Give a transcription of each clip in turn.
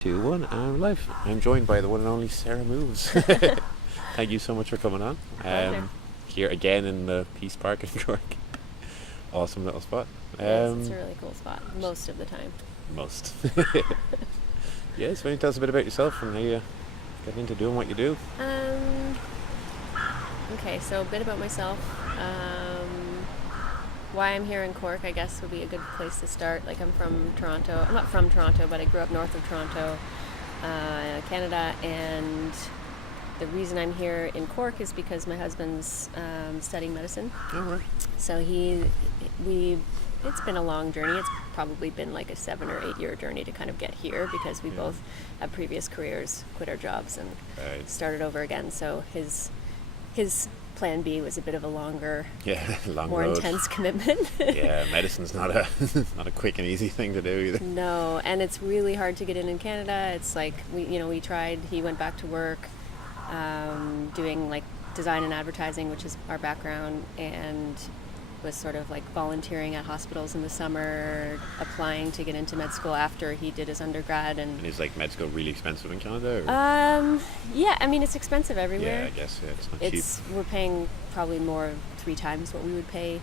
Two, one, and live. I'm joined by the one and only Sarah Moves. Thank you so much for coming on. Pleasure. Here again in the Peace Park in Cork. Awesome little spot. Yes, it's a really cool spot most of the time. Most. Yeah, so why don't you tell us a bit about yourself and how you got into doing what you do? Um, okay, so a bit about myself. Why I'm here in Cork, I guess, would be a good place to start. Like, I'm from Toronto. I'm not from Toronto, but I grew up north of Toronto, Canada, and the reason I'm here in Cork is because my husband's studying medicine. All right. So it's been a long journey. It's probably been like a 7 or 8 year journey to kind of get here because we both have previous careers, quit our jobs, and started over again. So his plan B was a bit of a longer, long more road. Intense commitment. Yeah, medicine's not a not a quick and easy thing to do either. No, and it's really hard to get in Canada. It's like we tried. He went back to work, doing like design and advertising, which is our background, and was sort of like volunteering at hospitals in the summer, applying to get into med school after he did his undergrad. And is like med school really expensive in Canada? Yeah, I mean it's expensive everywhere. Yeah, I guess it's not cheap. We're paying probably 3 times what we would pay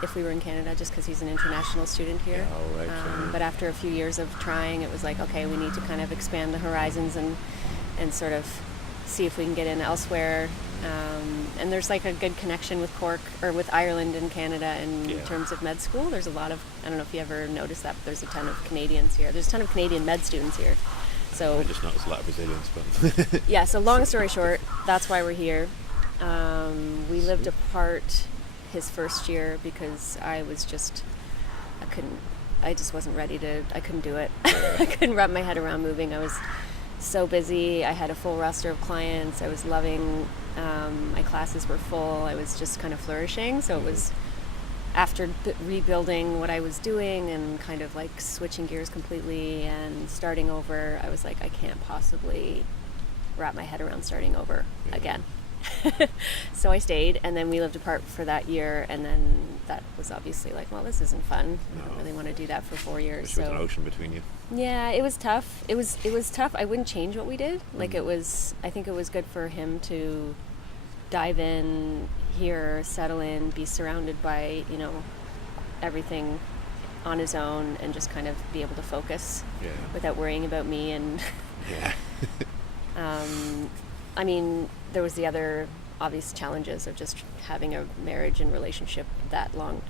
if we were in Canada, just because he's an international student here. Yeah, all right. But after a few years of trying, it was like, okay, we need to kind of expand the horizons and sort of see if we can get in elsewhere. And there's like a good connection with Cork or with Ireland and Canada in terms of med school. There's a lot of, I don't know if you ever noticed that, but there's a ton of Canadians here. There's a ton of Canadian med students here. So I just noticed a lot of Brazilians, but yeah, so long story short, that's why we're here. We lived apart his first year because I just wasn't ready I couldn't do it. I couldn't wrap my head around moving. I was so busy. I had a full roster of clients. I was loving, my classes were full. I was just kind of flourishing. So it was after rebuilding what I was doing and kind of like switching gears completely and starting over, I was like, I can't possibly wrap my head around starting over again. So I stayed, and then we lived apart for that year, and then that was obviously like, well, this isn't fun. I don't really want to do that for 4 years. There was an ocean between you. Yeah, it was tough. It was tough. I wouldn't change what we did. Like I think it was good for him to dive in here, settle in, be surrounded by, everything on his own, and just kind of be able to focus without worrying about me. And I mean, there was the other obvious challenges of just having a marriage and relationship that long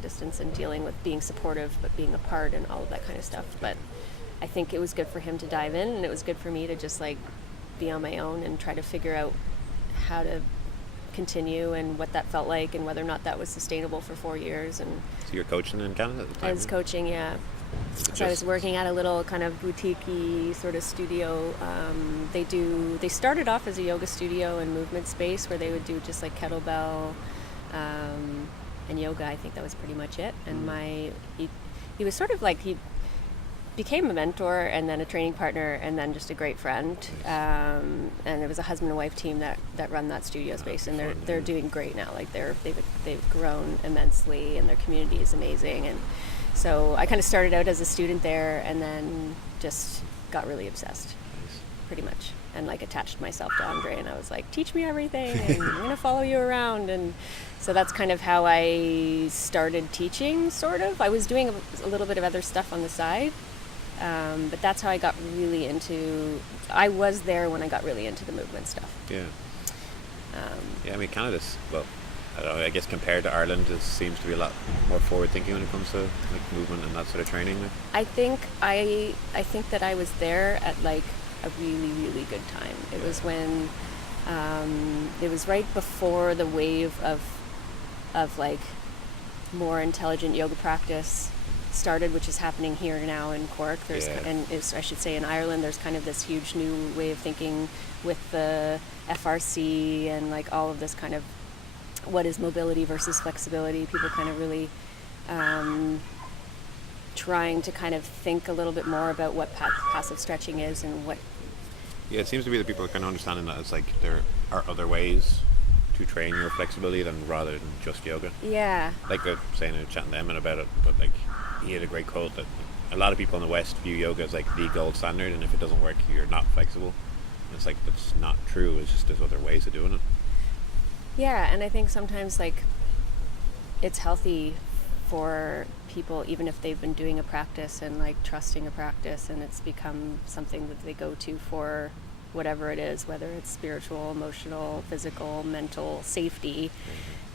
distance, and dealing with being supportive but being apart and all of that kind of stuff. But I think it was good for him to dive in, and it was good for me to just like be on my own and try to figure out how to continue and what that felt like and whether or not that was sustainable for 4 years. And so you're coaching in Canada at the time? I was coaching, yeah. So I was working at a little kind of boutique-y sort of studio. They started off as a yoga studio and movement space where they would do just like kettlebell and yoga. I think that was pretty much it. And he was sort of like, he became a mentor and then a training partner and then just a great friend. And it was a husband and wife team that run that studio space, and they're doing great now. Like they've grown immensely, and their community is amazing. And so I kind of started out as a student there, and then just got really obsessed, pretty much, and like attached myself to Andre, and I was like, teach me everything, and I'm gonna follow you around. And so that's kind of how I started teaching, sort of. I was doing a little bit of other stuff on the side, but that's how I got really into, I was there when I got really into the movement stuff. Yeah, I mean, Canada's, well, I don't know, I guess compared to Ireland, it seems to be a lot more forward-thinking when it comes to like movement and that sort of training. Like. I think that I was there at like a really, really good time. It was when it was right before the wave of like more intelligent yoga practice started, which is happening here now in Cork. I should say in Ireland, there's kind of this huge new way of thinking with the FRC and like all of this kind of what is mobility versus flexibility. People kind of really trying to kind of think a little bit more about what passive stretching is and what. Yeah, it seems to be that people are kind of understanding that it's like there are other ways to train your flexibility rather than just yoga. Yeah. Like saying, chatting to Emin about it, but like he had a great quote that a lot of people in the West view yoga as like the gold standard, and if it doesn't work, you're not flexible. And it's like that's not true. It's just there's other ways of doing it. Yeah, and I think sometimes like it's healthy for people, even if they've been doing a practice and like trusting a practice, and it's become something that they go to for whatever it is, whether it's spiritual, emotional, physical, mental, safety,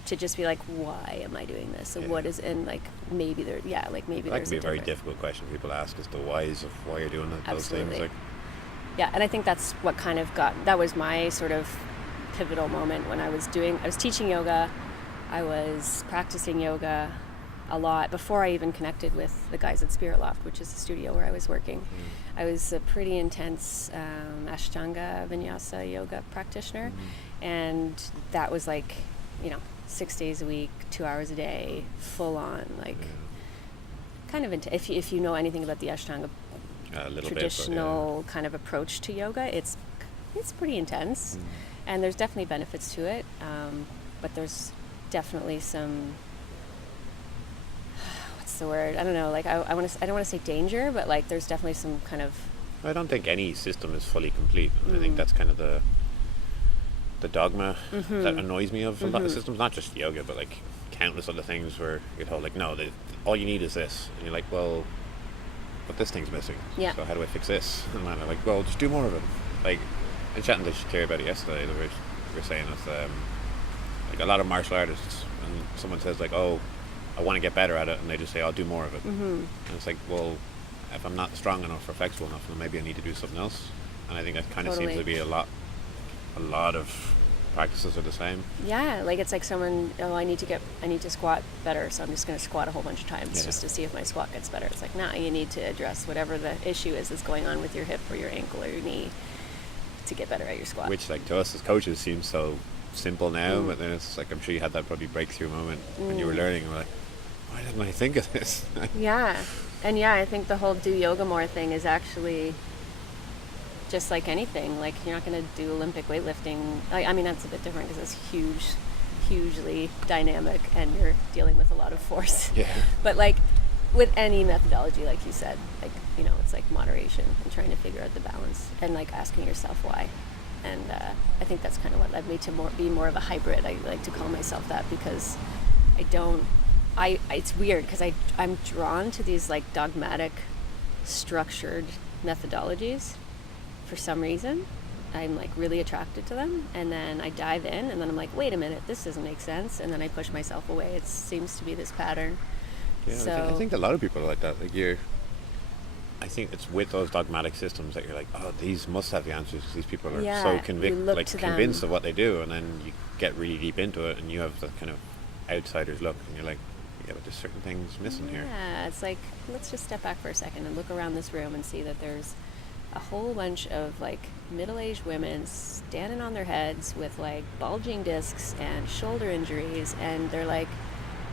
to just be like, why am I doing this? So what is, and like maybe there, maybe that there's can be a very difficult question people ask, is the whys of why you're doing it, those things. Like, yeah, and I think that's what kind of that was my sort of pivotal moment when I was teaching yoga, I was practicing yoga a lot before I even connected with the guys at Spirit Loft, which is the studio where I was working. I was a pretty intense Ashtanga Vinyasa yoga practitioner, and that was like, 6 days a week, 2 hours a day, full on, like kind of if you know anything about the Ashtanga traditional kind of approach to yoga, it's pretty intense, and there's definitely benefits to it, but there's definitely some, what's the word? I don't know. Like I don't want to say danger, but like there's definitely some kind of. I don't think any system is fully complete. I think that's kind of the dogma that annoys me of a lot of systems, not just yoga, but like countless other things where you're told like, no, all you need is this, and you're like, well, but this thing's missing. Yeah. So how do I fix this? And then I'm like, well, just do more of it. Like, I was chatting to Shakira about it yesterday. We were saying that like a lot of martial artists, and someone says like, oh, I want to get better at it, and they just say, I'll do more of it. And it's like, well, if I'm not strong enough or flexible enough, then maybe I need to do something else. And I think that kind of seems to be a lot of practices are the same. Yeah, like it's like someone, I need to squat better, so I'm just going to squat a whole bunch of times just to see if my squat gets better. It's like, nah, you need to address whatever the issue is that's going on with your hip or your ankle or your knee to get better at your squat. Which, like, to us as coaches seems so simple now, but then it's like, I'm sure you had that probably breakthrough moment when you were learning, and we're like, why didn't I think of this? Yeah, and I think the whole do yoga more thing is actually just like anything. Like, you're not going to do Olympic weightlifting. I mean, that's a bit different because it's hugely dynamic, and you're dealing with a lot of force. Yeah. But like with any methodology, like you said, like, it's like moderation and trying to figure out the balance and like asking yourself why. And I think that's kind of what led me to be more of a hybrid. I like to call myself that because it's weird because I'm drawn to these like dogmatic, structured methodologies for some reason. I'm like really attracted to them, and then I dive in, and then I'm like, wait a minute, this doesn't make sense, and then I push myself away. It seems to be this pattern. Yeah, so, I think a lot of people are like that. Like I think it's with those dogmatic systems that you're like, oh, these must have the answers. These people are so convinced of what they do, and then you get really deep into it, and you have the kind of outsider's look, and you're like, yeah, but there's certain things missing here. Yeah, it's like, let's just step back for a second and look around this room and see that there's a whole bunch of like middle-aged women standing on their heads with like bulging discs and shoulder injuries, and they're like,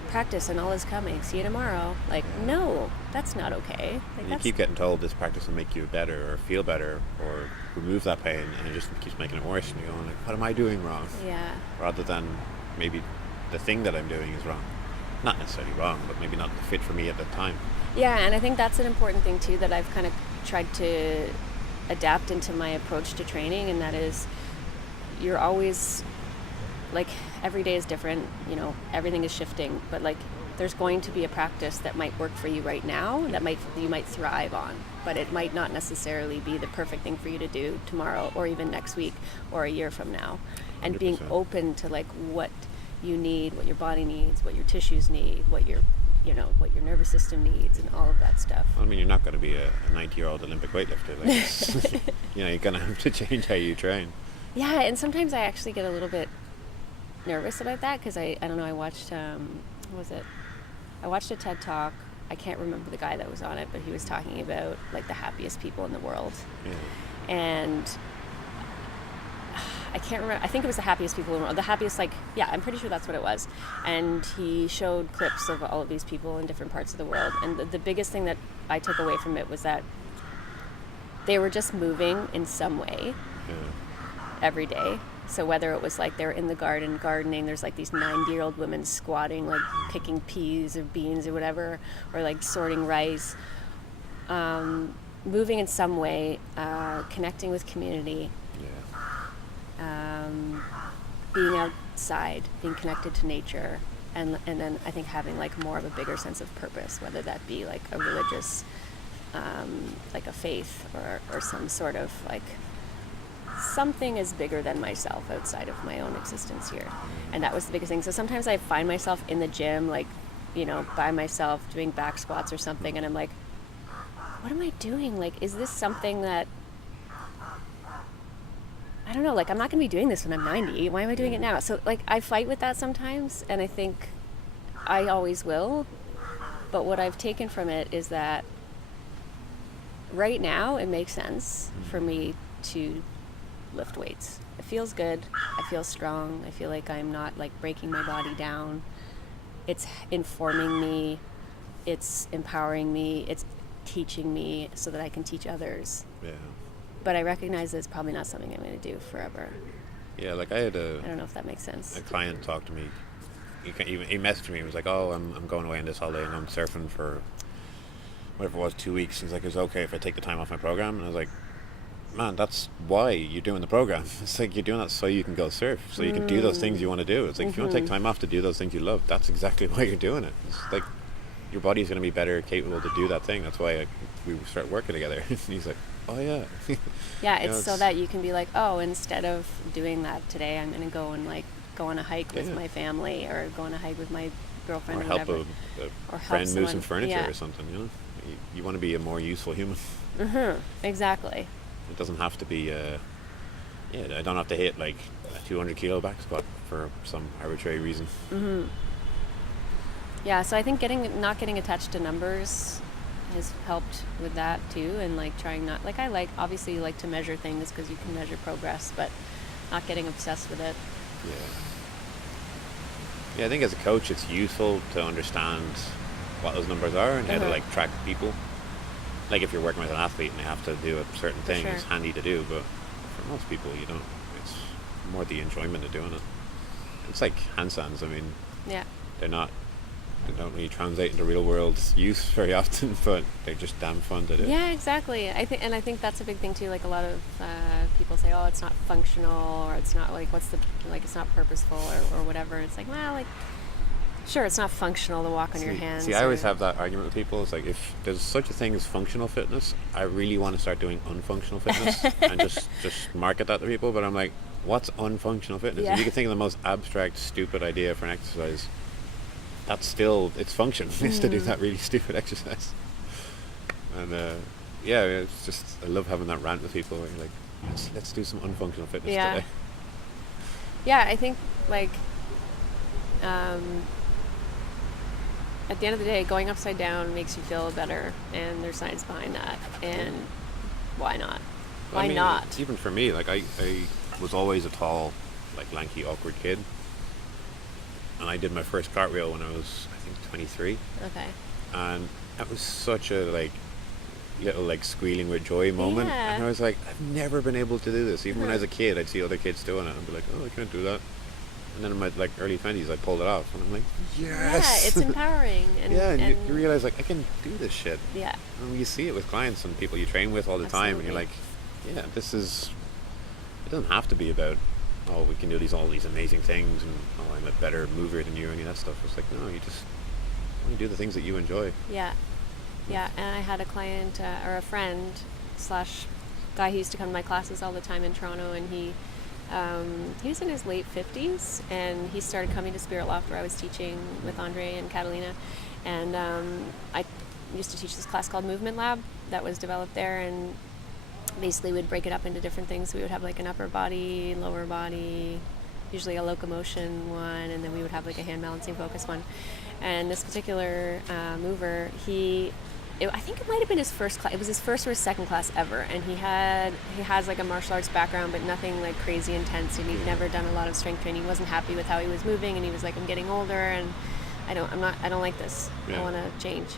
practice and all is coming, see you tomorrow. Like, no, that's not okay. Like, you keep getting told this practice will make you better or feel better or remove that pain, and it just keeps making it worse, and you're going like, what am I doing wrong? Yeah. Rather than maybe the thing that I'm doing is wrong. Not necessarily wrong, but maybe not fit for me at the time. Yeah, and I think that's an important thing too that I've kind of tried to adapt into my approach to training, and that is, you're always like, every day is different, everything is shifting, but like there's going to be a practice that might work for you right now that you might thrive on, but it might not necessarily be the perfect thing for you to do tomorrow or even next week or a year from now. And 100%. Being open to like what you need, what your body needs, what your tissues need, what your nervous system needs, and all of that stuff. I mean, you're not going to be a 90-year-old Olympic weightlifter. Like, you're going to have to change how you train. Yeah, and sometimes I actually get a little bit nervous about that because I don't know, I watched I watched a TED Talk. I can't remember the guy that was on it, but he was talking about like the happiest people in the world. Yeah. And I can't remember, I think it was the happiest people in the world, the happiest, like, yeah, I'm pretty sure that's what it was. And he showed clips of all of these people in different parts of the world, and the biggest thing that I took away from it was that they were just moving in some way every day. So whether it was like they're in the garden gardening, there's like these 90-year-old women squatting, like picking peas or beans or whatever, or like sorting rice, moving in some way, connecting with community, being outside, being connected to nature, and then I think having like more of a bigger sense of purpose, whether that be like a religious, like a faith, or some sort of like something is bigger than myself outside of my own existence here. And that was the biggest thing. So sometimes I find myself in the gym, like, you know, by myself doing back squats or something, and I'm like, what am I doing? Like, is this something that, I don't know, like, I'm not going to be doing this when I'm 90. Why am I doing it now? So, like, I fight with that sometimes, and I think I always will. But what I've taken from it is that right now it makes sense for me to lift weights. It feels good. I feel strong. I feel like I'm not, like, breaking my body down. It's informing me. It's empowering me. It's teaching me so that I can teach others. Yeah. But I recognize that it's probably not something I'm going to do forever. Yeah, like I don't know if that makes sense. A client talked to me. He messaged me. He was like, "Oh, I'm going away on this holiday and I'm surfing for whatever it was, 2 weeks." He's like, "Is it okay if I take the time off my program?" And I was like, "Man, that's why you're doing the program. It's like you're doing that so you can go surf, so you can do those things you want to do. It's like if you want to take time off to do those things you love, that's exactly why you're doing it. It's like your body's going to be better capable to do that thing. That's why we start working together." And he's like, "Oh yeah." Yeah, it's so that you can be like, oh, instead of doing that today, I'm going to go and like go on a hike with my family, or go on a hike with my girlfriend, or help whatever. a friend move some furniture or something. You know, you want to be a more useful human. Exactly. It doesn't have to be. I don't have to hit like a 200 kilo back squat for some arbitrary reason. Yeah, so I think not getting attached to numbers has helped with that too, and like trying not, like, I obviously like to measure things because you can measure progress, but not getting obsessed with it. Yeah, I think as a coach it's useful to understand what those numbers are and how to like track people. Like if you're working with an athlete and they have to do a certain thing, it's handy to do, but for most people you don't. It's more the enjoyment of doing it. It's like handstands. I mean, they don't really translate into real world use very often, but they're just damn fun to do. Yeah, exactly. I think that's a big thing too. Like a lot of people say, oh, it's not functional, or it's not like it's not purposeful, or whatever. It's like, well, like, sure, it's not functional to walk on your hands. See, I always have that argument with people. It's like, if there's such a thing as functional fitness, I really want to start doing unfunctional fitness and just market that to people. But I'm like, what's unfunctional fitness? If you can think of the most abstract, stupid idea for an exercise, that's still its function is to do that really stupid exercise. And it's just, I love having that rant with people where you're like, let's do some unfunctional fitness today. Yeah, I think like at the end of the day, going upside down makes you feel better, and there's science behind that, and why not? Why not? Even for me, like I was always a tall, like lanky, awkward kid. And I did my first cartwheel when I was, I think, 23. Okay. And that was such a, like, little, like, squealing with joy moment. Yeah. And I was like, I've never been able to do this. Even when I was a kid, I'd see other kids doing it and be like, oh, I can't do that. And then in my, like, early 20s, I pulled it off. And I'm like, yes! Yeah, it's empowering. And you realize, like, I can do this shit. Yeah. And you see it with clients and people you train with all the time. And you're like, yeah, it doesn't have to be about, oh, we can do all these amazing things, and oh, I'm a better mover than you, any of that stuff. It's like, no, you just want to do the things that you enjoy. Yeah. And I had a client or a friend / guy who used to come to my classes all the time in Toronto, and he was in his late 50s, and he started coming to Spirit Loft where I was teaching with Andre and Catalina, and I used to teach this class called Movement Lab that was developed there, and basically we'd break it up into different things. We would have like an upper body, lower body, usually a locomotion one, and then we would have like a hand balancing focus one. And this particular mover, I think it might have been his first class. It was his first or his second class ever, and he has like a martial arts background, but nothing like crazy intense, and he'd never done a lot of strength training. He wasn't happy with how he was moving, and he was like, I'm getting older, and I don't like this. I want to change.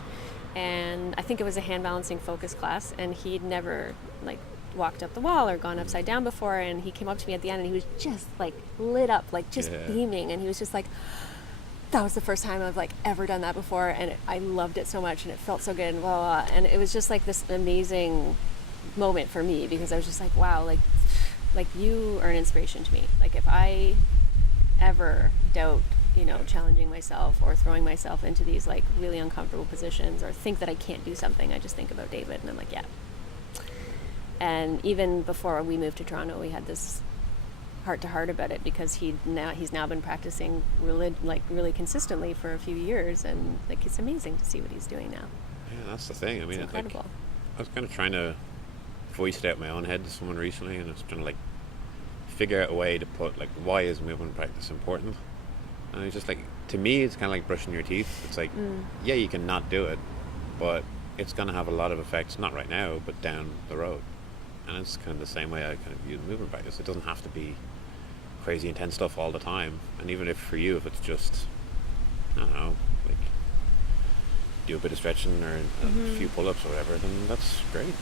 And I think it was a hand balancing focus class, and he'd never like walked up the wall or gone upside down before, and he came up to me at the end and he was just like lit up, like just beaming, and he was just like, that was the first time I've like ever done that before, and I loved it so much, and it felt so good, and blah, blah, blah. And it was just like this amazing moment for me, because I was just like, wow, like you are an inspiration to me. Like if I ever doubt, you know, challenging myself or throwing myself into these like really uncomfortable positions, or think that I can't do something, I just think about David, and I'm like, yeah. And even before we moved to Toronto, we had this heart-to-heart about it, because he's now been practicing really consistently for a few years, and like it's amazing to see what he's doing now. Yeah, that's the thing. I mean, it's incredible. Like, I was kind of trying to voice it out in my own head to someone recently, and I was trying to like figure out a way to put like, why is movement practice important? And it's just like, to me, it's kind of like brushing your teeth. It's like, yeah, you can not do it, but it's going to have a lot of effects, not right now, but down the road. And it's kind of the same way I kind of view movement practice. It doesn't have to be crazy intense stuff all the time. And even if for you, if it's just, I don't know, like do a bit of stretching or a few pull-ups or whatever, then that's great.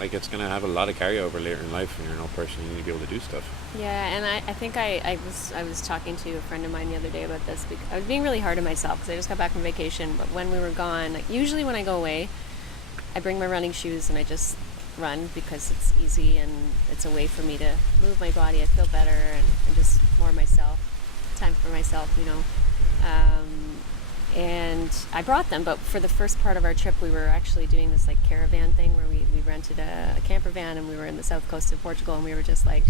Like it's going to have a lot of carryover later in life, and you're an old person, you need to be able to do stuff. Yeah, and I think I was talking to a friend of mine the other day about this, because I was being really hard on myself, because I just got back from vacation. But when we were gone, like usually when I go away, I bring my running shoes and I just run, because it's easy and it's a way for me to move my body. I feel better, and just more myself, time for myself, you know. And I brought them, but for the first part of our trip, we were actually doing this like caravan thing where we rented a camper van, and we were in the south coast of Portugal, and we were just like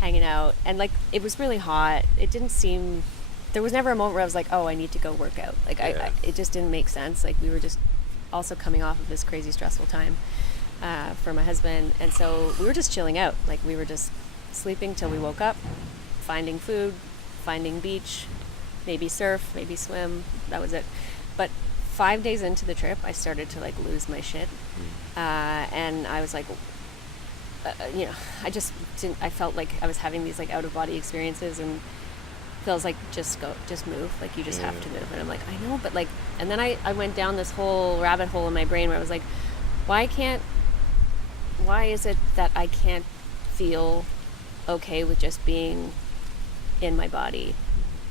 hanging out, and like it was really hot. It didn't seem, there was never a moment where I was like, oh, I need to go work out. Like it just didn't make sense. Like we were just also coming off of this crazy stressful time for my husband, and so we were just chilling out. Like we were just sleeping till we woke up, finding food, finding beach, maybe surf, maybe swim. That was it. But 5 days into the trip, I started to like lose my shit, and I was like, you know, I felt like I was having these like out of body experiences, and feels like just move, like you just have to move. And I'm like, I know, but like, and then I went down this whole rabbit hole in my brain where I was like, why is it that I can't feel okay with just being in my body,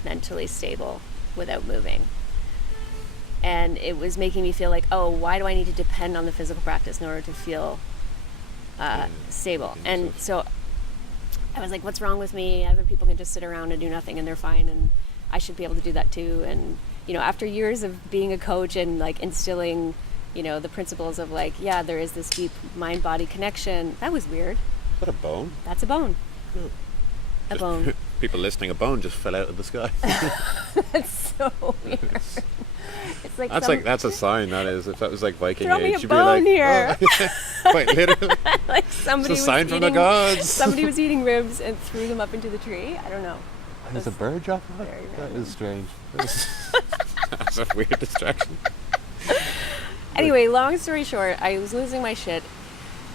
mentally stable, without moving? And it was making me feel like, oh, why do I need to depend on the physical practice in order to feel stable? And so I was like, what's wrong with me? Other people can just sit around and do nothing and they're fine, and I should be able to do that too. And you know, after years of being a coach and like instilling, you know, the principles of like, yeah, there is this deep mind-body connection. That was weird. Is that a bone? That's a bone. No. A bone. People listening, a bone just fell out of the sky. That's so weird. It's like that's a sign. That is, if that was like Viking throw age, me a you'd bone be like, here. oh. Quite literally. Like somebody it's a was sign from eating, the gods. Somebody was eating ribs and threw them up into the tree. I don't know. There's a bird dropping out? That is strange. That's a weird distraction. Anyway, long story short, I was losing my shit.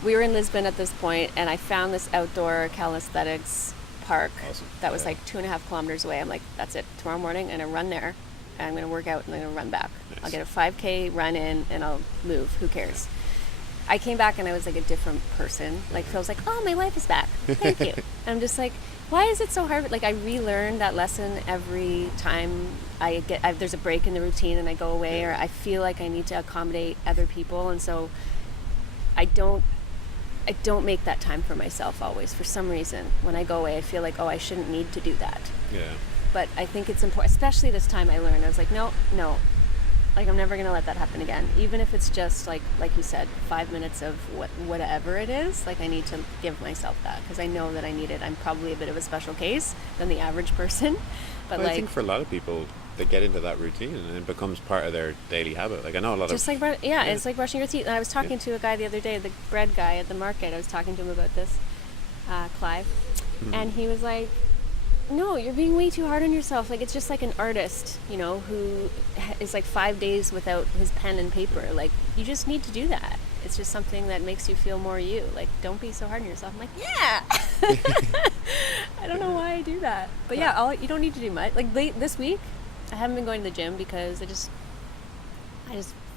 We were in Lisbon at this point, and I found this outdoor calisthenics park that was like 2.5 kilometers away. I'm like, that's it. Tomorrow morning, I'm going to run there, and I'm going to work out, and I'm going to run back. Nice. I'll get a 5K run in, and I'll move. Who cares? I came back, and I was like a different person. Like, Phil's like, oh, my life is back. Thank you. And I'm just like, why is it so hard? Like, I relearn that lesson every time there's a break in the routine and I go away, or I feel like I need to accommodate other people, and so I don't make that time for myself always. For some reason, when I go away, I feel like, oh, I shouldn't need to do that. Yeah. But I think it's important, especially this time I learned. I was like, no. Like, I'm never going to let that happen again. Even if it's just, like you said, 5 minutes of whatever it is, like, I need to give myself that, because I know that I need it. I'm probably a bit of a special case than the average person. But I think for a lot of people, they get into that routine and it becomes part of their daily habit. Like, I know a lot just of... it's like brushing your teeth. And I was talking to a guy the other day, the bread guy at the market. I was talking to him about this, Clive. And he was like, no, you're being way too hard on yourself. Like, it's just like an artist, you know, who is like 5 days without his pen and paper. Like, you just need to do that. It's just something that makes you feel more you. Like, don't be so hard on yourself. I'm like, yeah. I don't know why I do that. But yeah, you don't need to do much. Like, this week, I haven't been going to the gym because I just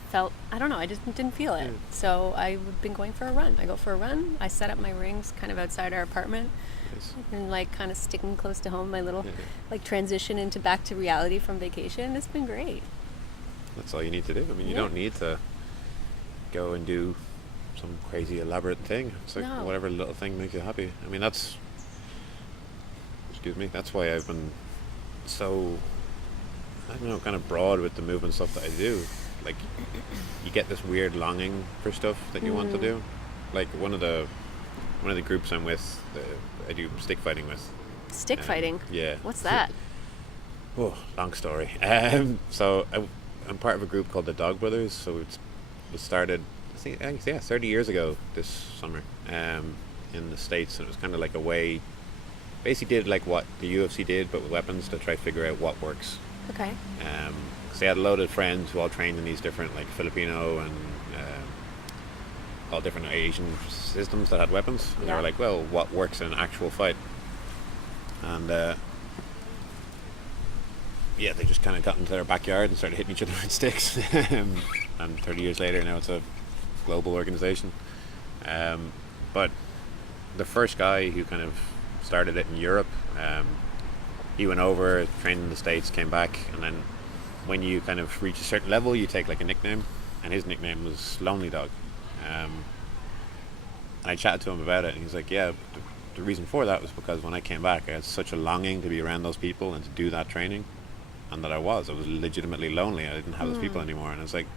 felt, I don't know, I just didn't feel it. So I've been going for a run. I go for a run. I set up my rings kind of outside our apartment. Nice. And like kind of sticking close to home, my little like transition into back to reality from vacation. It's been great. That's all you need to do. I mean, you don't need to go and do some crazy elaborate thing. It's like whatever little thing makes you happy. I mean, that's why I've been so, I don't know, kind of broad with the movement stuff that I do. Like, you get this weird longing for stuff that you want to do. Like one of the groups I'm with, I do stick fighting with. Stick fighting? Yeah. What's that? Oh, long story. So I'm part of a group called the Dog Brothers. So it was started, I think 30 years ago this summer, in the States. And it was kind of like a way, basically did like what the UFC did, but with weapons, to try to figure out what works. Okay. Because they had a load of friends who all trained in these different, like Filipino and all different Asian systems that had weapons. And they were like, well, what works in an actual fight? And they just kind of got into their backyard and started hitting each other with sticks. And 30 years later, now it's a global organization. But the first guy who kind of started it in Europe, he went over, trained in the States, came back, and then when you kind of reach a certain level, you take like a nickname, and his nickname was Lonely Dog. And I chatted to him about it, and he's like, the reason for that was because when I came back, I had such a longing to be around those people and to do that training, and that I was legitimately lonely. I didn't have those people anymore, and it's like,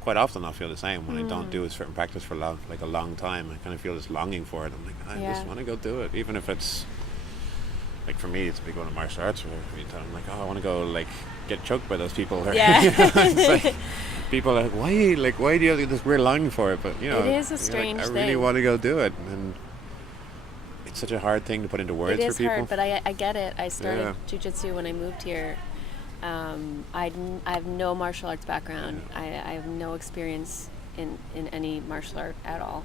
quite often I feel the same when I don't do a certain practice for a long time. I kind of feel this longing for it. I'm like, I just want to go do it, even if it's like, for me, it's a big one of martial arts. Where I'm like, I want to go like get choked by those people. It's like, people are like, why do you have this weird longing for it? But it is a strange thing. I really want to go do it, and it's such a hard thing to put into words for people. It is hard, but I get it. I started jiu-jitsu when I moved here. I have no martial arts background. I have no experience in any martial art at all,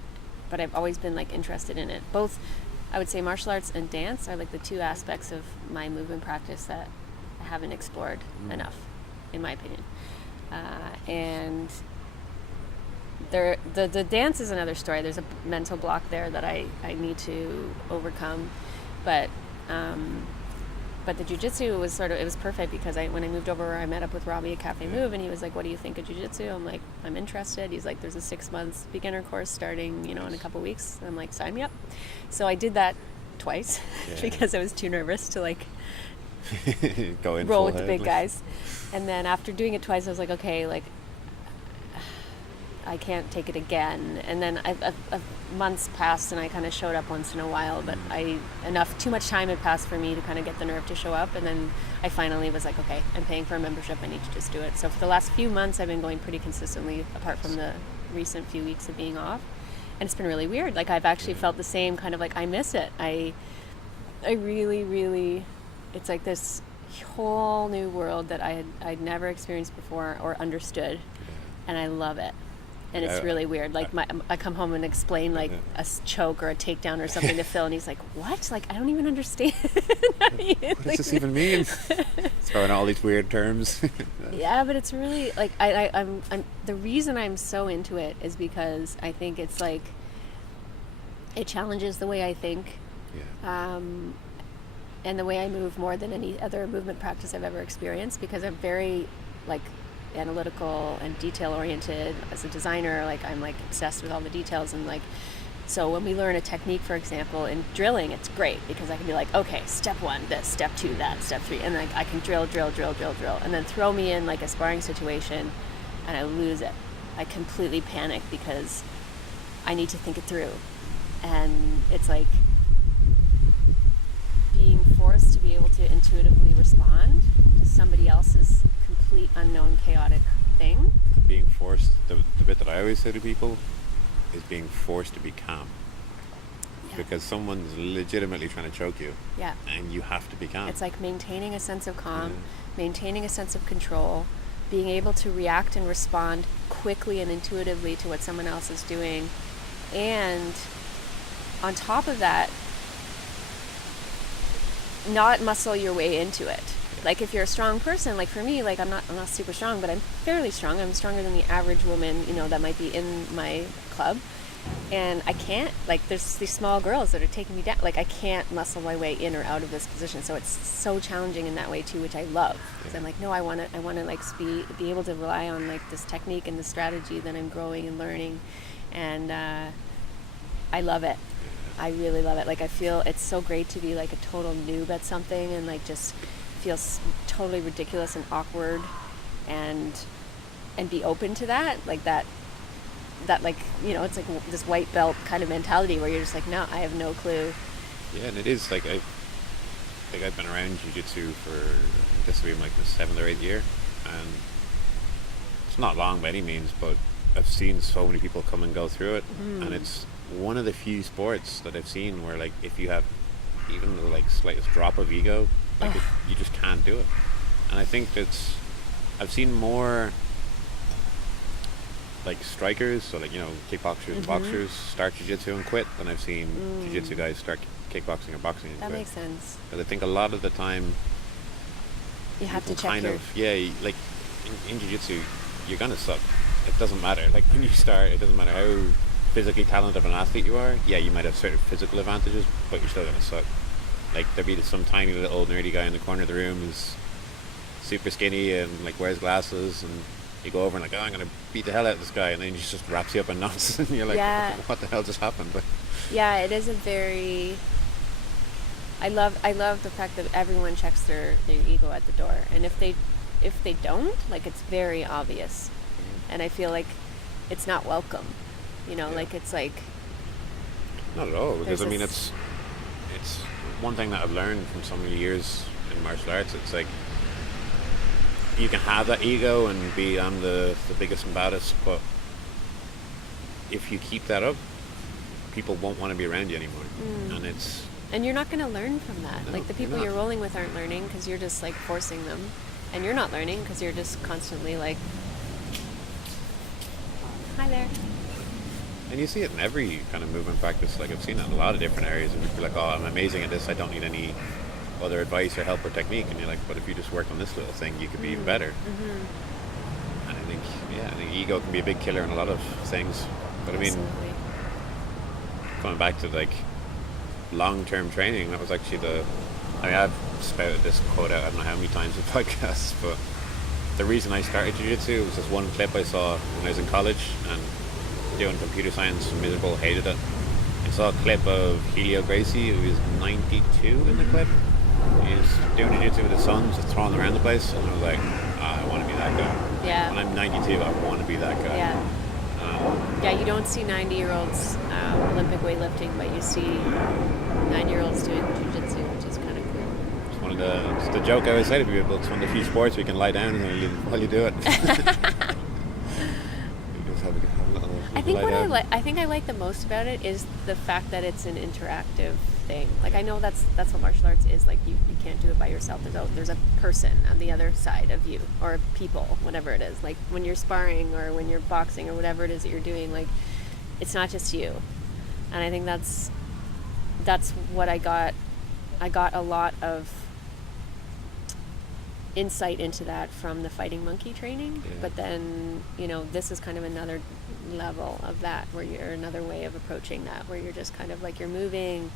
but I've always been like interested in it. Both, I would say, martial arts and dance are like the two aspects of my movement practice that I haven't explored enough, in my opinion. And the dance is another story. There's a mental block there that I need to overcome, but the jiu-jitsu was it was perfect because when I moved over, I met up with Robbie at Cafe Move, and he was like, what do you think of jiu-jitsu? I'm like, I'm interested. He's like, there's a 6 months beginner course starting, in a couple weeks. I'm like, sign me up. So I did that twice because I was too nervous to like go in roll with the big guys. And then after doing it twice, I was like, okay, like I can't take it again. And then months passed, and I kind of showed up once in a while, but too much time had passed for me to kind of get the nerve to show up. And then I finally was like, okay, I'm paying for a membership, I need to just do it. So for the last few months, I've been going pretty consistently, apart from the recent few weeks of being off. And it's been really weird. Like, I've actually felt the same kind of like, I miss it. I really, really, it's like this whole new world that I'd never experienced before or understood, and I love it. And it's really weird. Like, I come home and explain like a choke or a takedown or something to Phil, and he's like, "What? Like, I don't even understand." What does this even mean? Throwing all these weird terms. Yeah, but it's really like I'm the reason I'm so into it is because I think it's like it challenges the way I think, and the way I move more than any other movement practice I've ever experienced, because I'm very like analytical and detail oriented as a designer. Like, I'm like obsessed with all the details, and like, so when we learn a technique, for example, in drilling, it's great because I can be like, okay, step 1 this, step 2 that, step 3, and like I can drill, and then throw me in like a sparring situation and I lose it. I completely panic because I need to think it through, and it's like being forced to be able to intuitively respond to somebody else's complete unknown chaotic thing. Being forced, the bit that I always say to people is being forced to be calm. Because someone's legitimately trying to choke you. Yeah. And you have to be calm. It's like maintaining a sense of calm, maintaining a sense of control, being able to react and respond quickly and intuitively to what someone else is doing. And on top of that, not muscle your way into it. like if you're a strong person, like for me, like I'm not super strong, but I'm fairly strong. I'm stronger than the average woman, that might be in my club. And I can't, like, there's these small girls that are taking me down. Like, I can't muscle my way in or out of this position. So it's so challenging in that way too, which I love. Because I'm like, no, I want to like be able to rely on like this technique and the strategy that I'm growing and learning. And I love it. I really love it. Like, I feel it's so great to be like a total noob at something and like just feels totally ridiculous and awkward and be open to that. Like that like, it's like this white belt kind of mentality where you're just like, no, I have no clue. Yeah, and it is like I've been around jiu-jitsu for, I guess it'll be like the 7th or 8th year, and it's not long by any means, but I've seen so many people come and go through it, and it's one of the few sports that I've seen where like if you have even the like slightest drop of ego, like you just can't do it. And I think I've seen more like strikers, so like kickboxers and boxers start jiu-jitsu and quit than I've seen jiu-jitsu guys start kickboxing or boxing and quit. That makes sense. Because I think a lot of the time you have to check like in jiu-jitsu you're gonna suck. It doesn't matter. Like when you start, it doesn't matter how physically talented of an athlete you are. Yeah, you might have certain physical advantages, but you're still gonna suck. Like there'll be some tiny little nerdy guy in the corner of the room who's super skinny and like wears glasses, and you go over and like, I'm gonna beat the hell out of this guy, and then he just wraps you up in knots, and you're like, what the hell just happened? But yeah, it is a very. I love the fact that everyone checks their ego at the door, and if they don't, like, it's very obvious, and I feel like it's not welcome, like it's like. Not at all, because I mean it's one thing that I've learned from so many years in martial arts. It's like, you can have that ego and be, I'm the biggest and baddest, but if you keep that up, people won't want to be around you anymore. And you're not going to learn from that. No, like the people you're rolling with aren't learning because you're just like forcing them, and you're not learning because you're just constantly like, hi there. And you see it in every kind of movement practice. Like I've seen it in a lot of different areas, and you're like, oh, I'm amazing at this, I don't need any other advice or help or technique, and you're like, but if you just work on this little thing, you could be even better. And I think ego can be a big killer in a lot of things. But I mean, coming back to like long-term training, that was actually I've spouted this quote out I don't know how many times in podcasts, but the reason I started jiu-jitsu was this one clip I saw when I was in college and doing computer science, miserable, hated it. I saw a clip of Helio Gracie, who was 92 in the clip. He was doing jiu-jitsu with his sons, just throwing around the place, and I was like, I want to be that guy. Yeah. When I'm 92, I want to be that guy. Yeah. You don't see 90-year-olds Olympic weightlifting, but you see 9-year-olds doing jiu-jitsu, which is kind of cool. It's the joke I always say to people. It's one of the few sports where you can lie down while you do it. I think I like the most about it is the fact that it's an interactive thing. Like I know that's what martial arts is. Like you can't do it by yourself. There's a person on the other side of you, or people, whatever it is. Like when you're sparring or when you're boxing or whatever it is that you're doing, like it's not just you. And I think that's what I got. I got a lot of insight into that from the Fighting Monkey training, but then this is kind of another level of that, where you're another way of approaching that, where you're just kind of like you're moving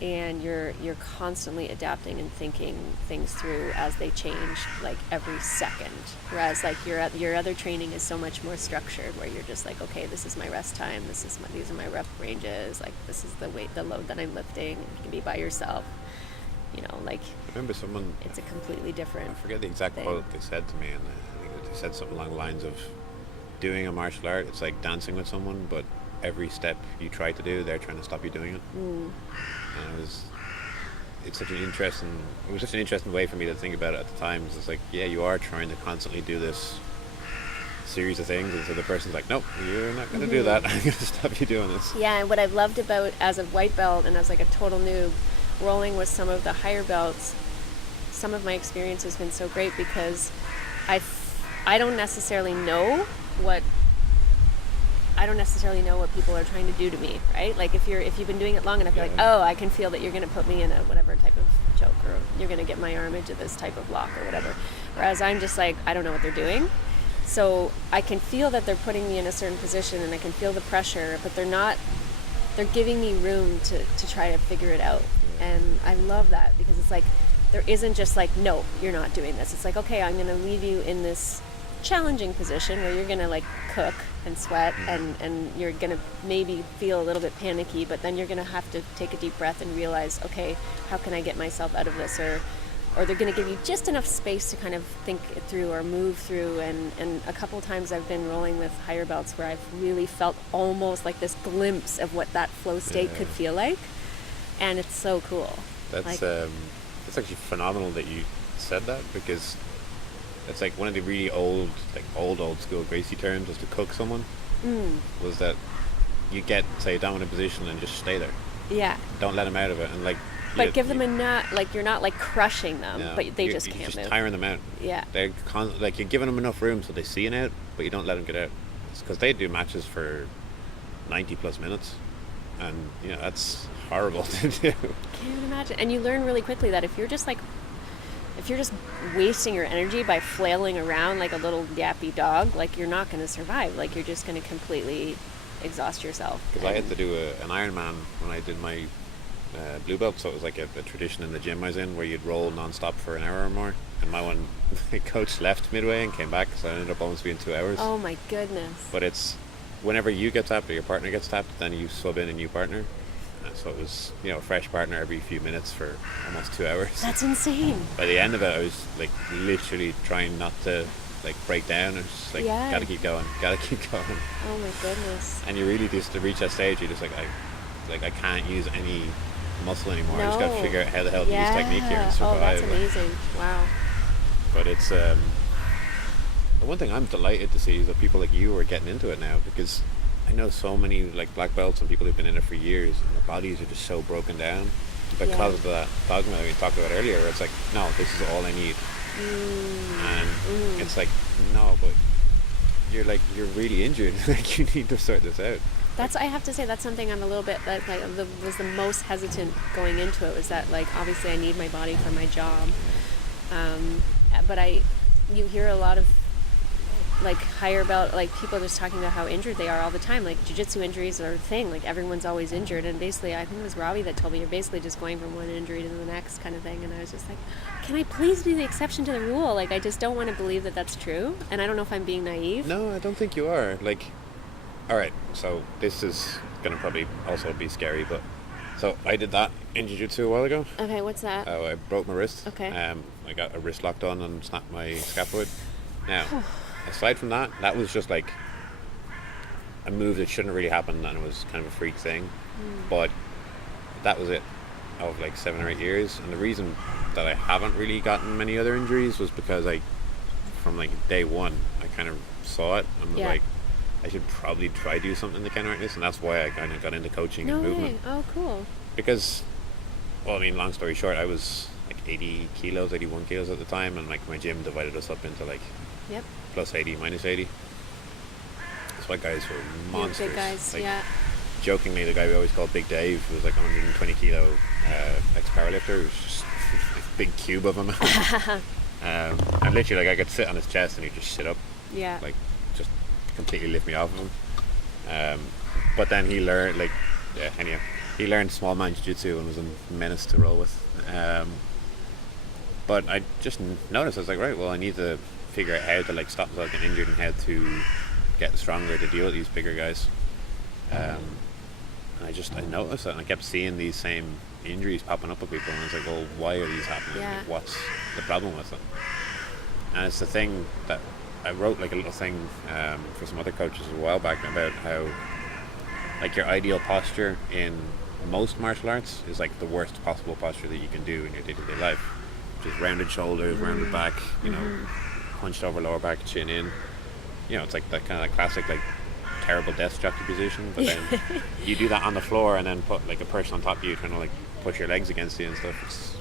and you're constantly adapting and thinking things through as they change, like every second, whereas like your other training is so much more structured, where you're just like, okay, this is my rest time, these are my rep ranges, like this is the load that I'm lifting. You can be by yourself. Like I remember someone. It's a completely different. I forget the exact quote they said to me, and I think they said something along the lines of, "Doing a martial art, it's like dancing with someone, but every step you try to do, they're trying to stop you doing it." And it was such an interesting way for me to think about it at the time. It's like, yeah, you are trying to constantly do this series of things, and so the person's like, nope, you're not going to do that. I'm going to stop you doing this. Yeah, and what I've loved about as a white belt and as like a total noob, rolling with some of the higher belts, some of my experience has been so great because I don't necessarily know what I don't necessarily know what people are trying to do to me, right? Like if you've been doing it long enough, you're like, oh, I can feel that you're going to put me in a whatever type of choke, or you're going to get my arm into this type of lock or whatever. Whereas I'm just like, I don't know what they're doing. So I can feel that they're putting me in a certain position, and I can feel the pressure, but they're giving me room to try to figure it out. And I love that, because it's like, there isn't just like, no, you're not doing this. It's like, okay, I'm going to leave you in this challenging position where you're going to like cook and sweat, and you're going to maybe feel a little bit panicky, but then you're going to have to take a deep breath and realize, okay, how can I get myself out of this? Or they're going to give you just enough space to kind of think it through or move through. And a couple of times I've been rolling with higher belts where I've really felt almost like this glimpse of what that flow state could feel like. And it's so cool. That's actually phenomenal that you said that, because it's like one of the really old school Gracie terms was to cook someone. Was that you get, say, a dominant position and just stay there. Yeah. Don't let them out of it, and like. But give them enough, like you're not like crushing them, but they just can't move. You're just tiring them out. Yeah. They're like you're giving them enough room so they see an out, but you don't let them get out. It's because they do matches for 90 plus minutes, and that's horrible to do. Can't imagine. And you learn really quickly that if you're just wasting your energy by flailing around like a little yappy dog, like you're not going to survive. Like you're just going to completely exhaust yourself. Because I had to do an Ironman when I did my blue belt, so it was like a tradition in the gym I was in where you'd roll non-stop for an hour or more, and my coach left midway and came back, so I ended up almost being 2 hours. Oh my goodness. But it's whenever you get tapped or your partner gets tapped, then you sub in a new partner, and so it was a fresh partner every few minutes for almost 2 hours. That's insane. By the end of it I was like literally trying not to like break down, and just like gotta keep going. Oh my goodness. And you really just to reach that stage, you're just like I can't use any muscle anymore. I just got to figure out how the hell to use technique here and survive. Oh, that's amazing. Wow. But it's the one thing I'm delighted to see is that people like you are getting into it now, because I know so many like black belts and people who've been in it for years, and their bodies are just so broken down because of that dogma that we talked about earlier, where it's like, no, this is all I need. And it's like, no, but you're really injured. Like you need to sort this out. I have to say, that's something I'm a little bit was the most hesitant going into it, was that like obviously I need my body for my job, but you hear a lot of like higher belt, like people just talking about how injured they are all the time. Like jiu-jitsu injuries are a thing, like everyone's always injured, and basically I think it was Robbie that told me you're basically just going from one injury to the next kind of thing. And I was just like, can I please be the exception to the rule? Like I just don't want to believe that that's true, and I don't know if I'm being naive. No, I don't think you are. Like, alright, so this is going to probably also be scary, but so I did that in jiu-jitsu a while ago. Okay, what's that? I broke my wrist. Okay. I got a wrist lock done and snapped my scaphoid. Now, aside from that, that was just like a move that shouldn't really happen, and it was kind of a freak thing. But that was it of like 7 or 8 years, and the reason that I haven't really gotten many other injuries was because from like day one, I kind of saw it and was like, I should probably try do something to counteract this, and that's why I kind of got into coaching and movement. Oh, cool. Because, well, I mean, long story short, I was like 81 kilos at the time, and like my gym divided us up into like plus 80, minus 80. That's why guys were monsters. Big guys, like, jokingly, the guy we always called Big Dave, who was like 120 kilo ex-powerlifter, who was just like a big cube of him. And literally, like, I could sit on his chest and he'd just sit up. Yeah. Like, just completely lift me off of him. But then he learned, like, anyhow, he learned small man jiu-jitsu and was a menace to roll with. But I just noticed, I was like, right, well, I need to figure out how to like stop myself getting injured and how to get stronger to deal with these bigger guys. And I noticed that, and I kept seeing these same injuries popping up with people, and I was like, well, why are these happening? Like, what's the problem with them? And it's the thing that I wrote like a little thing for some other coaches a while back about how like your ideal posture in most martial arts is like the worst possible posture that you can do in your day-to-day life, which is rounded shoulders, rounded back, hunched over lower back, chin in. It's like that kind of classic like terrible death jockey position, but then you do that on the floor and then put like a person on top of you trying to like push your legs against you and stuff. It's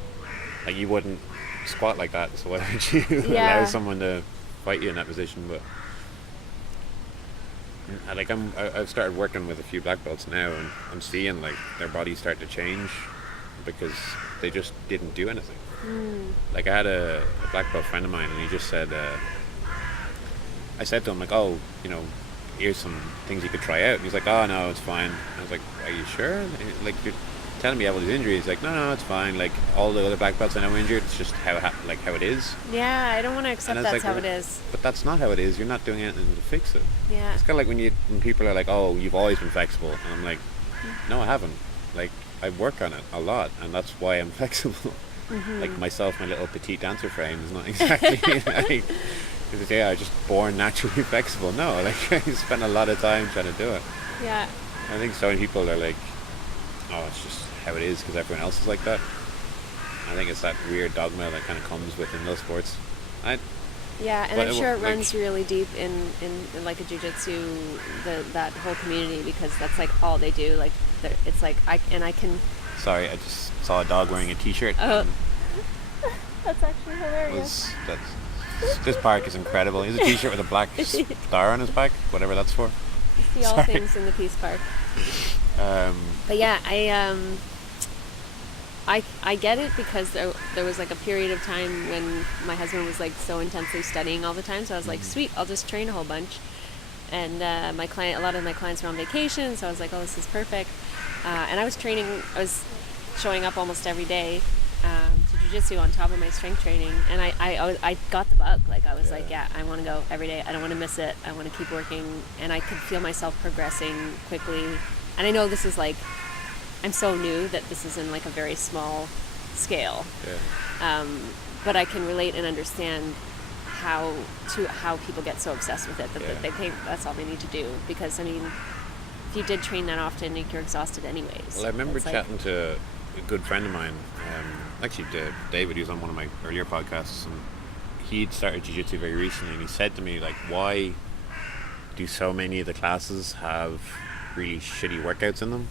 like you wouldn't squat like that, so why would you allow someone to fight you in that position? But I've started working with a few black belts now, and I'm seeing like their bodies start to change because they just didn't do anything. Like I had a black belt friend of mine, and he just said, I said to him like, oh, here's some things you could try out. And he's like, oh no, it's fine. I was like, are you sure? Like you're telling me you have all these injuries. He's like, no, it's fine. Like all the other black belts I know injured, it's just how it is. Yeah, I don't want to accept that's like, how it is. But that's not how it is. You're not doing anything to fix it. Yeah. It's kind of like when people are like, oh, you've always been flexible, and I'm like, no, I haven't. Like I work on it a lot, and that's why I'm flexible. Like myself, my little petite dancer frame is not exactly like. Yeah, I'm just born naturally flexible. No, like I spent a lot of time trying to do it. Yeah. I think so many people are like, oh, it's just how it is because everyone else is like that. I think it's that weird dogma that kind of comes within those sports. Yeah, and I'm sure it runs really deep in like a jiu-jitsu, that whole community, because that's like all they do. Like it's like I can. Sorry, I just saw a dog wearing a t-shirt. Oh, that's actually hilarious. This park is incredible. He has a t-shirt with a black star on his back, whatever that's for. You see all things in the Peace Park. But yeah, I get it, because there was like a period of time when my husband was like so intensely studying all the time, so I was like, sweet, I'll just train a whole bunch. And a lot of my clients were on vacation, so I was like, oh, this is perfect. And I was showing up almost every day to jiu-jitsu on top of my strength training, and I got the bug. Like I was like, yeah, I want to go every day. I don't want to miss it. I want to keep working, and I could feel myself progressing quickly. And I know this is like, I'm so new that this is in like a very small scale. Yeah. But I can relate and understand how people get so obsessed with it that they think that's all they need to do. Because I mean, if you did train that often, you're exhausted anyways. Well, I remember chatting to a good friend of mine, actually David, he was on one of my earlier podcasts, and he'd started jiu-jitsu very recently, and he said to me, like, why do so many of the classes have really shitty workouts in them?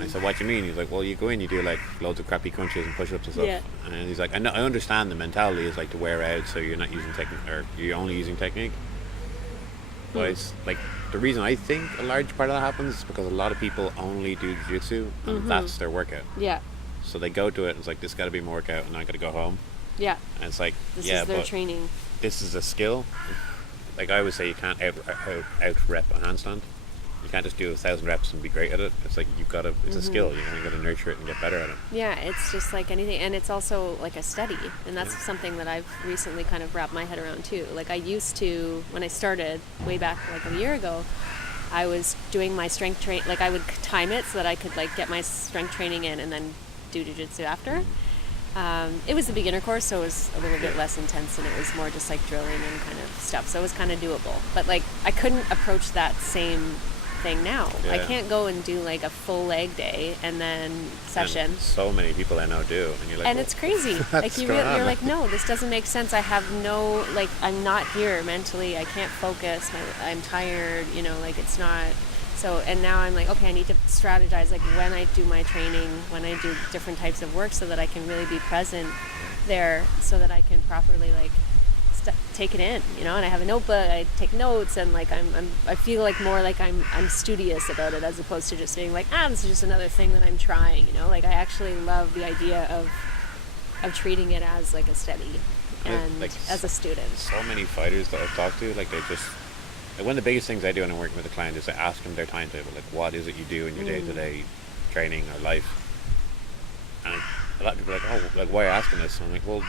I said, what do you mean? He's like, well, you go in, you do like loads of crappy crunches and push-ups and stuff, and he's like, I understand the mentality is like to wear out, so you're not using technique, or you're only using technique. But it's like, the reason I think a large part of that happens is because a lot of people only do jiu-jitsu, and that's their workout. Yeah. So they go to it, and it's like, this got to be my workout, and I got to go home. Yeah. And it's like, this is their training. This is a skill. Like I always say, you can't out rep a handstand. You can't just do 1,000 reps and be great at it. It's like it's a skill. You got to nurture it and get better at it. Yeah, it's just like anything, and it's also like a study, and that's something that I've recently kind of wrapped my head around too. Like I used to, when I started way back like a year ago, I was doing my strength train. Like I would time it so that I could like get my strength training in and then do jiu-jitsu after. It was the beginner course, so it was a little bit less intense, and it was more just like drilling and kind of stuff. So it was kind of doable, but like I couldn't approach that same thing now. I can't go and do like a full leg day and then session. And so many people I know do, and you're like, and it's crazy. Like you're like, no, this doesn't make sense. I have no, like, I'm not here mentally. I can't focus. I'm tired. Like it's not. So, and now I'm like, okay, I need to strategize like when I do my training, when I do different types of work, so that I can really be present there, so that I can properly like take it in, and I have a notebook, I take notes, and like I feel like more like I'm studious about it, as opposed to just being like, this is just another thing that I'm trying, like I actually love the idea of treating it as like a study and like, as a student. So many fighters that I've talked to, like they just, like one of the biggest things I do when I'm working with a client is I ask them their timetable, like what is it you do in your day-to-day training or life, and a lot of people are like, oh, like why are you asking this? And I'm like, well,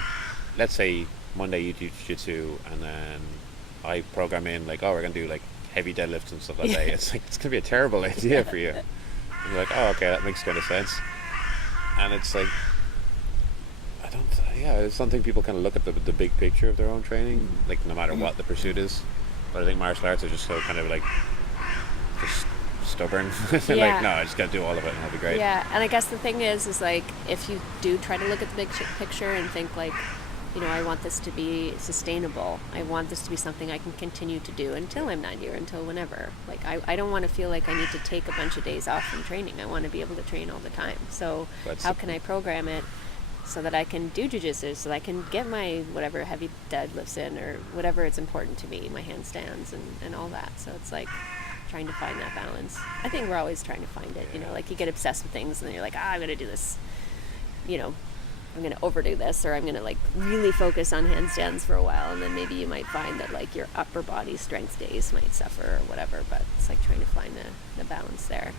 let's say Monday you do jiu-jitsu, and then I program in like, oh, we're gonna do like heavy deadlifts and stuff like that. It's like, it's gonna be a terrible idea for you. And you're like, oh, okay, that makes kind of sense. And it's like, I don't think people kind of look at the big picture of their own training, like no matter what the pursuit is. But I think martial arts are just so kind of like just stubborn. Like, no, I just gotta do all of it and it'll be great. Yeah, and I guess the thing is like, if you do try to look at the big picture and think like, I want this to be sustainable. I want this to be something I can continue to do until I'm 90 or until whenever. Like, I don't want to feel like I need to take a bunch of days off from training. I want to be able to train all the time. So how can I program it so that I can do jiu-jitsu, so that I can get my whatever heavy deadlifts in, or whatever it's important to me, my handstands and all that. So it's like, trying to find that balance. I think we're always trying to find it, you know, like you get obsessed with things and then you're like, I'm going to do this, you know, I'm going to overdo this, or I'm going to like really focus on handstands for a while, and then maybe you might find that like your upper body strength days might suffer or whatever, but it's like trying to find the balance there.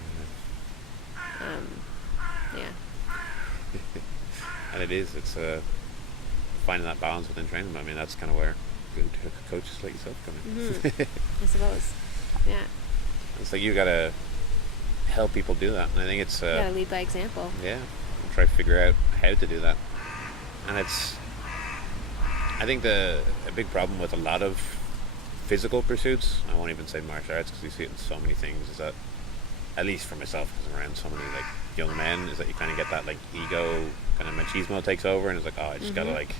Yeah. And it's finding that balance within training. I mean, that's kind of where good coaches like yourself come in. I suppose. Yeah. It's like you got to help people do that, and I think it's you gotta lead by example. Yeah, try to figure out how to do that. And I think a big problem with a lot of physical pursuits, I won't even say martial arts because you see it in so many things, is that, at least for myself, because I'm around so many like young men, is that you kind of get that like ego kind of machismo takes over, and it's like, oh, I just gotta like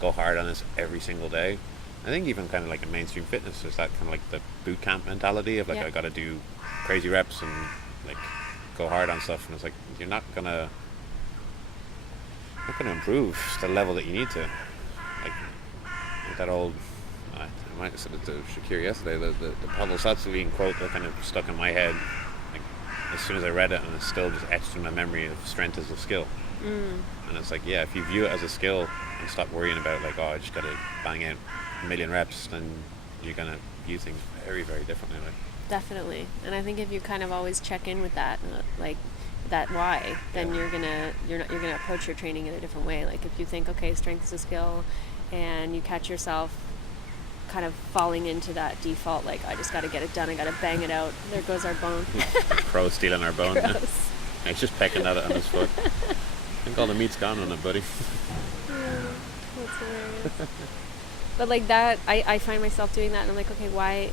go hard on this every single day. I think even kind of like in mainstream fitness, there's that kind of like the boot camp mentality of like, I gotta do crazy reps and like go hard on stuff, and it's like you're not gonna improve to the level that you need to. Like that old, I might have said it to Shakir yesterday, the Pavel Satsouline quote that kind of stuck in my head like as soon as I read it, and it's still just etched in my memory of strength as a skill. And it's like, yeah, if you view it as a skill and stop worrying about like, oh, I just gotta bang out a million reps, then you're gonna view things very, very differently. Like. Definitely. And I think if you kind of always check in with that, like that why, then you're gonna approach your training in a different way. Like if you think, okay, strength is a skill, and you catch yourself kind of falling into that default, like I just got to get it done, I got to bang it out. There goes our bone. Crow stealing our bone. Gross. Yeah. He's just pecking at it on his foot. I think all the meat's gone on it, buddy. Yeah, that's hilarious. But like that, I find myself doing that, and I'm like, okay, why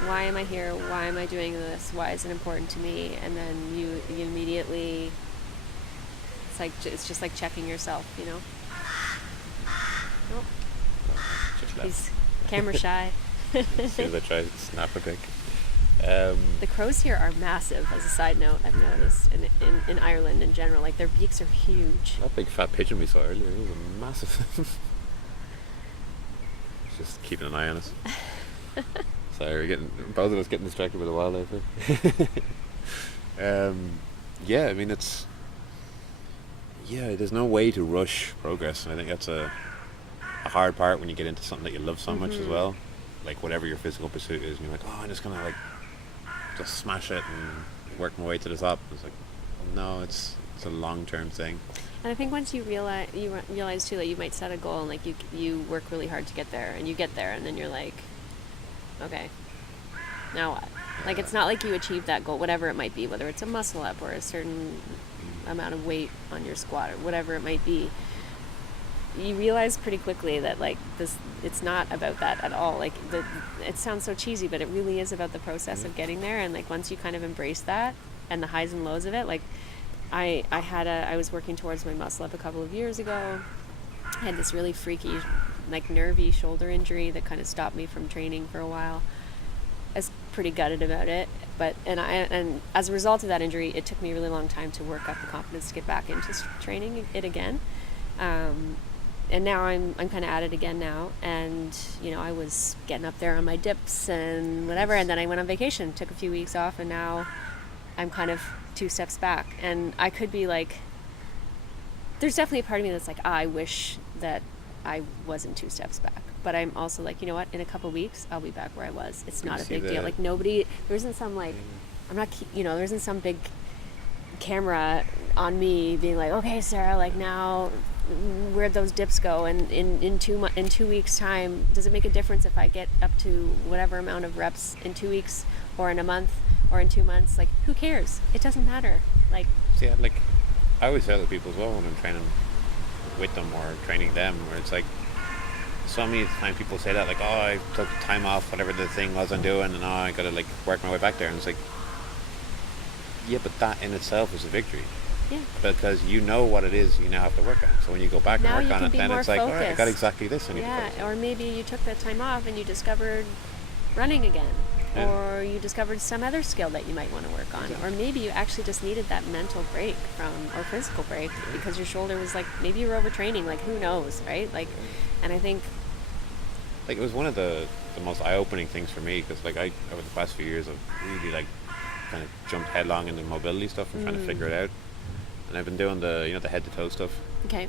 am I here? Why am I doing this? Why is it important to me? And then you immediately, it's just like checking yourself, you know? Oh. He's camera shy. As soon as I try to snap a pic. The crows here are massive, as a side note, I've noticed, in Ireland in general. Like, their beaks are huge. That big fat pigeon we saw earlier, it was a massive. Just keeping an eye on us. Sorry, both of us getting distracted by the wildlife here. Yeah, I mean, there's no way to rush progress, and I think that's a hard part when you get into something that you love so much as well. Like whatever your physical pursuit is, and you're like, oh, I'm just gonna like just smash it and work my way to the top. It's like, no, it's a long-term thing. And I think once you realize too that you might set a goal and like you work really hard to get there, and you get there, and then you're like, okay, now what? Like, it's not like you achieve that goal, whatever it might be, whether it's a muscle up or a certain amount of weight on your squat or whatever it might be. You realize pretty quickly that like it's not about that at all. Like it sounds so cheesy, but it really is about the process of getting there. And like once you kind of embrace that and the highs and lows of it, like I was working towards my muscle up a couple of years ago. I had this really freaky, like nervy shoulder injury that kind of stopped me from training for a while. I was pretty gutted about it, and as a result of that injury, it took me a really long time to work up the confidence to get back into training it again. And now I'm kind of at it again now, and you know, I was getting up there on my dips and whatever, and then I went on vacation, took a few weeks off, and now I'm kind of 2 steps back. And I could be like, there's definitely a part of me that's like, I wish that I wasn't 2 steps back, but I'm also like, you know what, in a couple of weeks I'll be back where I was. It's not a big deal. Like there isn't some like, there isn't some big camera on me being like, okay, Sarah, like now where'd those dips go, and in 2 weeks time, does it make a difference if I get up to whatever amount of reps in 2 weeks or in a month or in 2 months? Like, who cares? It doesn't matter. Like, see, like I always tell the people as well when I'm training with them or training them, where it's like so many times people say that, like, oh, I took time off whatever the thing was I'm doing, and I gotta like work my way back there, and it's like, yeah, but that in itself is a victory. Yeah. Because you know what it is you now have to work on. So when you go back now and work on it, then it's like, all right, I got exactly this. Or maybe you took that time off and you discovered running again. Yeah. Or you discovered some other skill that you might want to work on. Exactly. Or maybe you actually just needed that mental break or physical break because your shoulder was like, maybe you were overtraining, like who knows, right? Like, and I think like it was one of the most eye-opening things for me, because like I over the past few years I've really like kind of jumped headlong into mobility stuff and trying to figure it out, and I've been doing the head to toe stuff. Okay.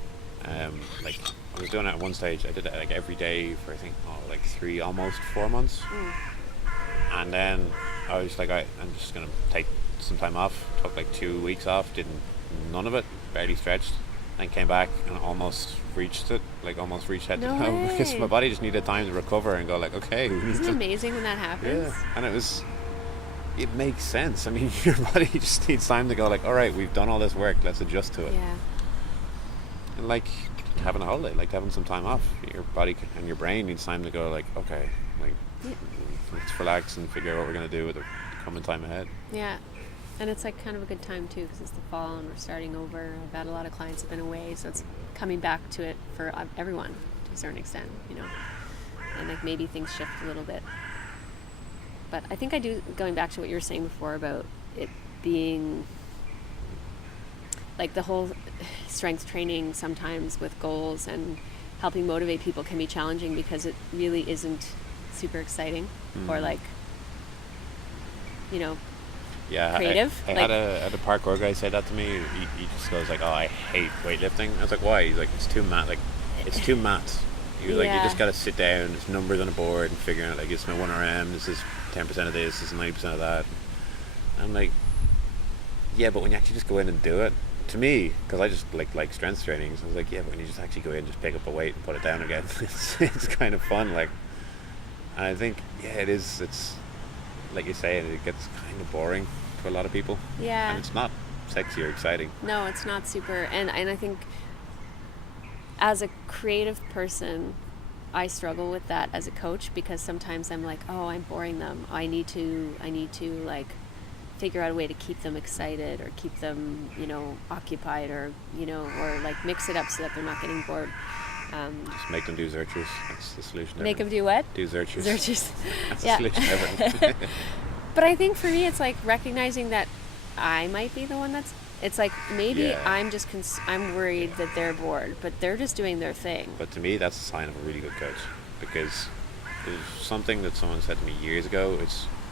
Like I was doing it at one stage. I did it like every day for I think like 3 almost 4 months, and then I was like I'm just gonna take some time off. Took like 2 weeks off. Did none of it. Barely stretched. And came back and almost reached head to toe, because my body just needed time to recover and go like, okay. Isn't it amazing when that happens? Yeah, and it makes sense. I mean, your body just needs time to go like, all right, we've done all this work, let's adjust to it. Yeah. And like having a holiday, like having some time off, your body and your brain needs time to go like, okay, like let's relax and figure out what we're going to do with the coming time ahead. Yeah. And it's like kind of a good time too, because it's the fall and we're starting over. I've had a lot of clients have been away, so it's coming back to it for everyone to a certain extent, you know. And like maybe things shift a little bit. But I think I do, going back to what you were saying before about it being like the whole strength training sometimes with goals and helping motivate people can be challenging, because it really isn't super exciting or like, you know, creative. I had a parkour guy say that to me. He just goes like, "Oh, I hate weightlifting." I was like, "Why?" He's like, "It's too too maths." He was like, "You just got to sit down. There's numbers on a board and figure out like it's my 1RM. This is 10% of this. This is 90% of that." I'm like, "Yeah, but when you actually just go in and do it." To me, because I just like strength training, so I was like, "Yeah, but when you just actually go in and just pick up a weight and put it down again, it's kind of fun." Like, and I think it is. It's like you say, it gets kind of boring for a lot of people. Yeah. And it's not sexy or exciting. No, it's not super. And I think as a creative person, I struggle with that as a coach, because sometimes I'm like, oh, I'm boring them. I need to like figure out a way to keep them excited or keep them, you know, occupied, or, you know, or like mix it up so that they're not getting bored. Just make them do Zerchers. That's the solution. Make them do what? Do Zerchers. Zerchers. That's the solution ever. But I think for me, it's like recognizing that I might be the one that's. It's like maybe I'm just I'm worried that they're bored, but they're just doing their thing. But to me, that's a sign of a really good coach, because there's something that someone said to me years ago.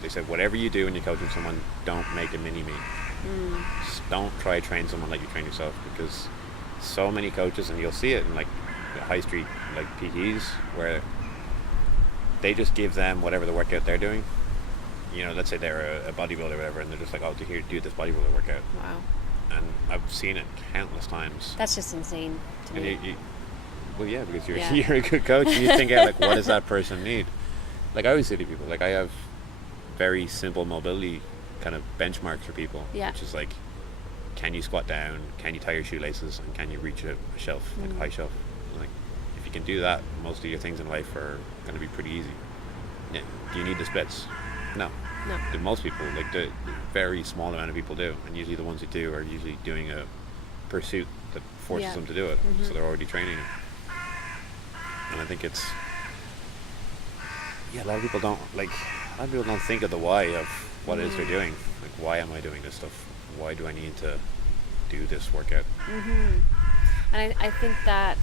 They said, whatever you do when you're coaching someone, don't make a mini-me. Just don't try to train someone like you train yourself, because so many coaches, and you'll see it in like high street like PTs, where they just give them whatever the workout they're doing. You know, let's say they're a bodybuilder or whatever, and they're just like, oh, do this bodybuilder workout. Wow. And I've seen it countless times. That's just insane to me. Well, yeah, because you're a good coach, and you think out like, what does that person need? Like I always say to people, like I have very simple mobility kind of benchmarks for people, which is like, can you squat down, can you tie your shoelaces, and can you reach a shelf, like a high shelf. Like if you can do that, most of your things in life are going to be pretty easy. Yeah. Do you need the splits? No. Most people, like the very small amount of people do, and usually the ones who do are usually doing a pursuit that forces them to do it, so they're already training it. And I think it's a lot of people don't think of the why of what it is they're doing. Like, why am I doing this stuff? Why do I need to do this workout? And I think that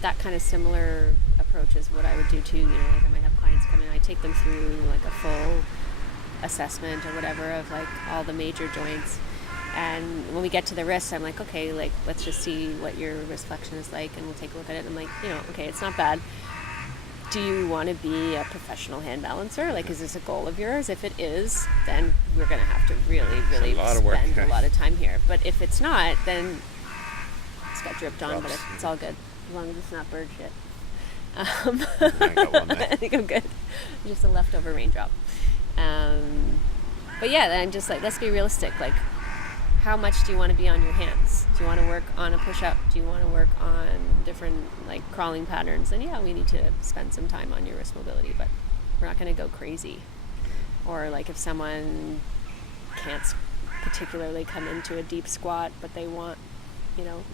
that kind of similar approach is what I would do too. You know, like I might have clients come in, I take them through like a full assessment or whatever of like all the major joints, and when we get to the wrists, I'm like, okay, like let's just see what your wrist flexion is like, and we'll take a look at it. And I'm like, you know, okay, it's not bad. Do you want to be a professional hand balancer? Like, is this a goal of yours? If it is, then we're going to have to really spend a lot of time here. But if it's not, then it's got dripped on, but it's all good. As long as it's not bird shit. I got one there. I think I'm good. Just a leftover raindrop. But yeah, then I'm just like, let's be realistic. Like, how much do you want to be on your hands? Do you want to work on a push-up? Do you want to work on different like crawling patterns? Then yeah, we need to spend some time on your wrist mobility, but we're not going to go crazy. Or like if someone can't particularly come into a deep squat, but they want, you know,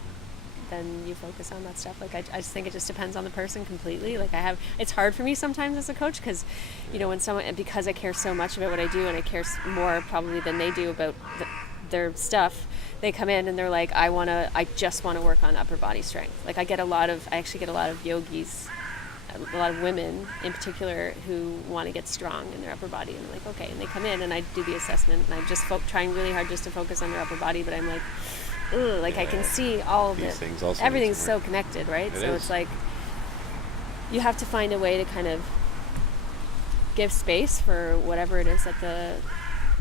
then you focus on that stuff. Like I just think it just depends on the person completely. Like it's hard for me sometimes as a coach, because you know, because I care so much about what I do, and I care more probably than they do about their stuff, they come in and they're like, I just want to work on upper body strength. Like I actually get a lot of yogis a lot of women in particular who want to get strong in their upper body, and I'm like, okay, and they come in and I do the assessment, and I'm just trying really hard just to focus on their upper body, but I'm like, ugh, like I can see all of these it. things also Everything's so connected, right? So it's like you have to find a way to kind of give space for whatever it is that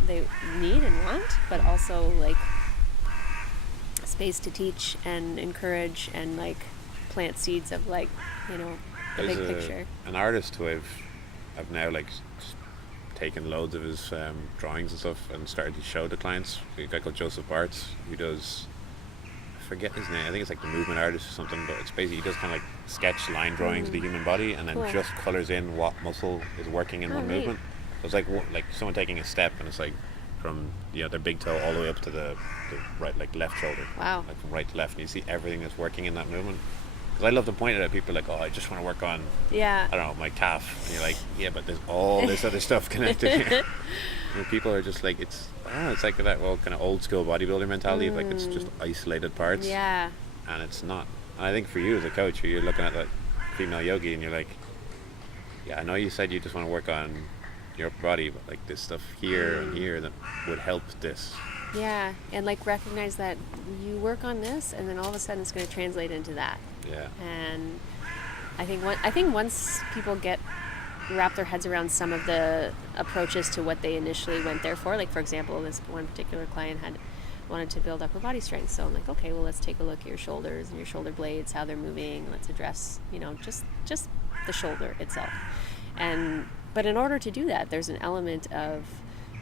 they need and want, but also like space to teach and encourage and like plant seeds of like, you know, the big picture. An artist who I've now like taken loads of his drawings and stuff and started to show the clients. A guy called Joseph Bartz, who does, I forget his name, I think it's like the movement artist or something, but it's basically he does kind of like sketch line drawings of the human body and then just colors in what muscle is working in one movement. So it's like someone taking a step, and it's like from, you know, their big toe all the way up to the right, like left shoulder. Wow. Like from right to left, and you see everything that's working in that movement. Because I love to point it at people like, oh, I just want to work on, I don't know, my calf. And you're like, yeah, but there's all this other stuff connected here. And people are just like, it's like that kind of old school bodybuilder mentality of like, it's just isolated parts. Yeah. And it's not. And I think for you as a coach, you're looking at that female yogi and you're like, yeah, I know you said you just want to work on your upper body, but like this stuff here and here that would help this. Yeah, and like recognize that you work on this, and then all of a sudden it's going to translate into that. Yeah. And I think once people wrap their heads around some of the approaches to what they initially went there for, like for example, this one particular client wanted to build upper body strength, so I'm like, okay, well, let's take a look at your shoulders and your shoulder blades, how they're moving. Let's address, you know, just the shoulder itself. But in order to do that, there's an element of,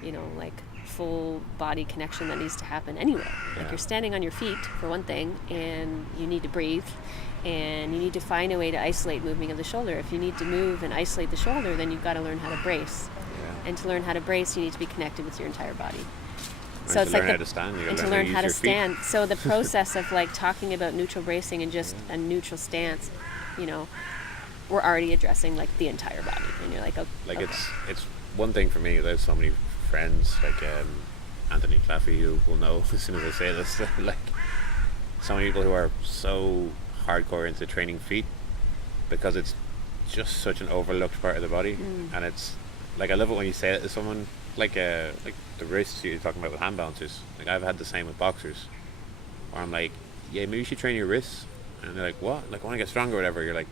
you know, like full body connection that needs to happen anyway. Like you're standing on your feet for one thing, and you need to breathe, and you need to find a way to isolate movement of the shoulder. If you need to move and isolate the shoulder, then you've got to learn how to brace. And to learn how to brace, you need to be connected with your entire body. So it's like to learn how to stand. So the process of like talking about neutral bracing and just a neutral stance, you know, we're already addressing like the entire body, and you're like, okay. It's one thing for me. There's so many friends like Anthony Claffey who will know as soon as I say this, like so many people who are so hardcore into training feet because it's just such an overlooked part of the body, and it's like, I love it when you say it to someone like the wrists you're talking about with hand balancers. Like I've had the same with boxers, where I'm like, yeah, maybe you should train your wrists, and they're like, what? Like I want to get stronger or whatever. You're like,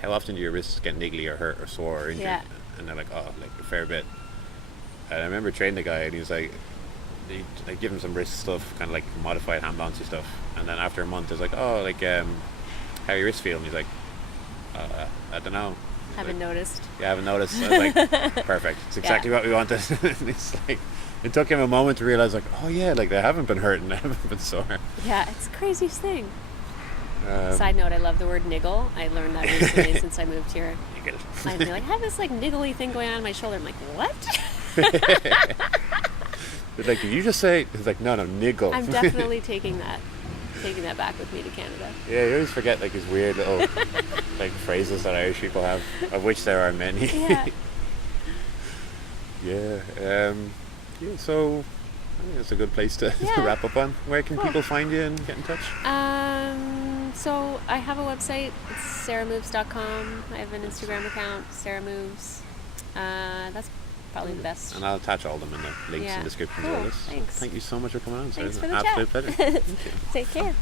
how often do your wrists get niggly or hurt or sore or injured? And they're like, oh, like a fair bit. And I remember training the guy, and he was like, they give him some wrist stuff, kind of like modified hand balancing stuff, and then after a month it's like, oh, like how your wrist feel? And he's like, I don't know. Haven't noticed. Yeah, I haven't noticed. I was like, perfect. It's exactly what we wanted. And it's like, it took him a moment to realize, like, oh yeah, like they haven't been hurt and they haven't been sore. Yeah, it's the craziest thing. Side note, I love the word niggle. I learned that recently since I moved here. Niggle. I'd be like, I have this like niggly thing going on in my shoulder. I'm like, what? But like, did you just say? It's like, no, niggle. I'm definitely taking that back with me to Canada. Yeah, you always forget like these weird little like phrases that Irish people have, of which there are many. Yeah. Yeah. So I think that's a good place to wrap up on. Where can people find you and get in touch? So I have a website. It's sarahmoves.com. I have an Instagram account, sarahmoves. That's probably the best. And I'll attach all of them in the links and descriptions of this. Thanks. Thank you so much for coming on. Thanks for the absolute chat. pleasure. Take care.